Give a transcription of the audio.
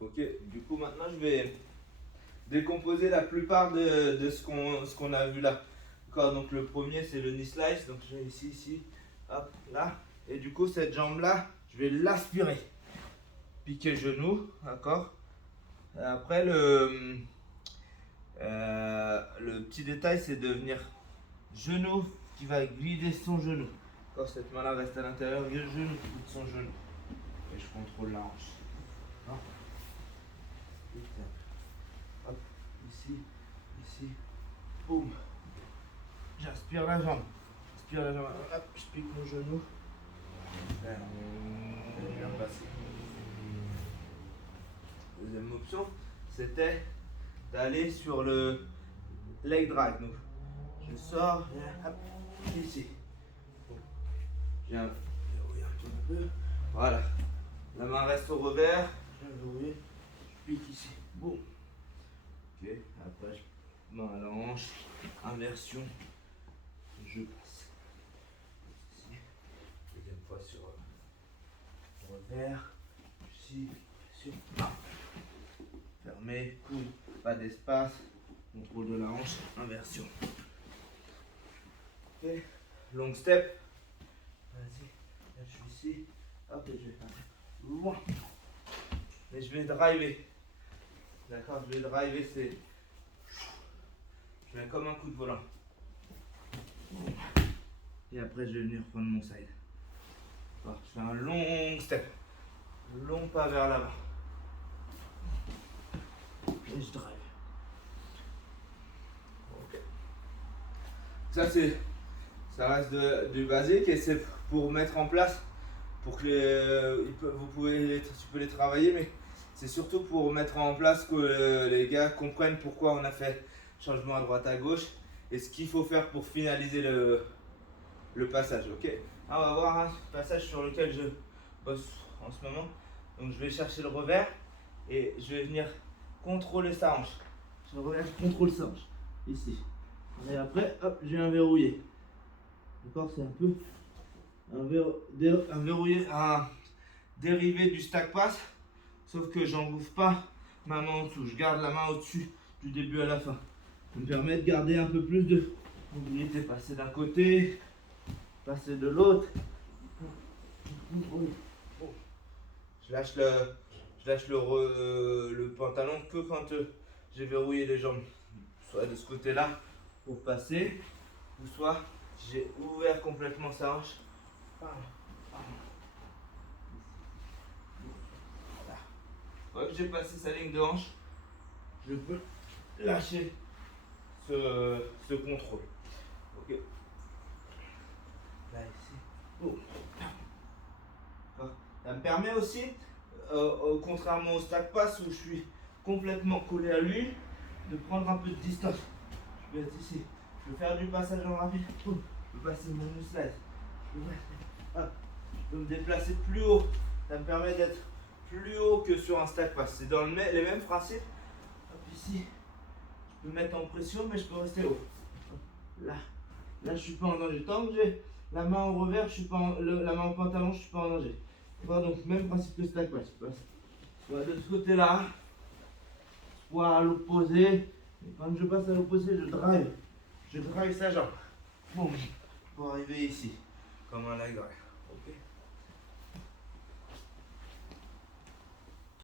Ok, du coup maintenant je vais décomposer la plupart de ce qu'on a vu là. D'accord, donc le premier c'est le knee slice, donc je vais ici, hop, là. Et du coup cette jambe là, je vais l'aspirer. Piquer genou, d'accord. Après le petit détail c'est de venir genou qui va guider son genou. D'accord, cette main là reste à l'intérieur, le genou qui guide son genou. Et je contrôle la hanche. D'accord. Hop, ici, boum. J'aspire la jambe. Hop, je pique mon genou. Là, je viens passer. Deuxième option, c'était d'aller sur le leg drag. Donc, je sors, hop, ici. Je viens verrouiller un petit peu. Voilà. La main reste au revers. Je viens verrouiller. Je pique ici. Boum. Ok. Après, je main à la hanche. Inversion. Je passe. Ici. Deuxième fois sur revers. Ici. Sur. Fermé. Coude. Pas d'espace. Contrôle de la hanche. Inversion. Ok. Long step. Vas-y. Là, je suis ici. Hop, et je vais faire loin. Mais je vais driver. D'accord, je vais driver, c'est. Je viens comme un coup de volant. Et après, je vais venir prendre mon side. Alors, je fais un long step. Long pas vers l'avant. Et je drive. Ok. Ça reste du basique et c'est pour mettre en place. Pour que tu peux les travailler, mais c'est surtout pour mettre en place que les gars comprennent pourquoi on a fait changement à droite à gauche et ce qu'il faut faire pour finaliser le passage. Ok, on va voir un passage sur lequel je bosse en ce moment. Donc je vais chercher le revers et je vais venir contrôler sa hanche. Je revers, je contrôle sa hanche ici. Et après, hop, je viens verrouiller. D'accord, c'est un peu un dérivé du stack pass, sauf que j'engouffre pas ma main en dessous. Je garde la main au-dessus du début à la fin. Ça me permet de garder un peu plus de mobilité. Passer d'un côté, passer de l'autre. Je lâche le pantalon que quand j'ai verrouillé les jambes. Soit de ce côté-là pour passer, ou soit j'ai ouvert complètement sa hanche. Une fois que j'ai passé sa ligne de hanche, je peux lâcher ce contrôle. Ok. Là, ici. Oh. Ça me permet aussi, contrairement au stack pass où je suis complètement collé à lui, de prendre un peu de distance. Je peux être ici. Je peux faire du passage en rapide. Je peux passer mon slide. Je peux me déplacer plus haut. Ça me permet d'être plus haut que sur un stack pass. C'est dans les mêmes principes. Hop, ici, je peux mettre en pression, mais je peux rester haut. Là, je suis pas en danger. Tant que j'ai la main au revers, je suis pas la main au pantalon, je suis pas en danger. Voilà, donc même principe que stack pass. Je passe soit de ce côté-là, soit à l'opposé. Et quand je passe à l'opposé, je drive. Je drive sa jambe. Boum, pour arriver ici, comme un leg drive.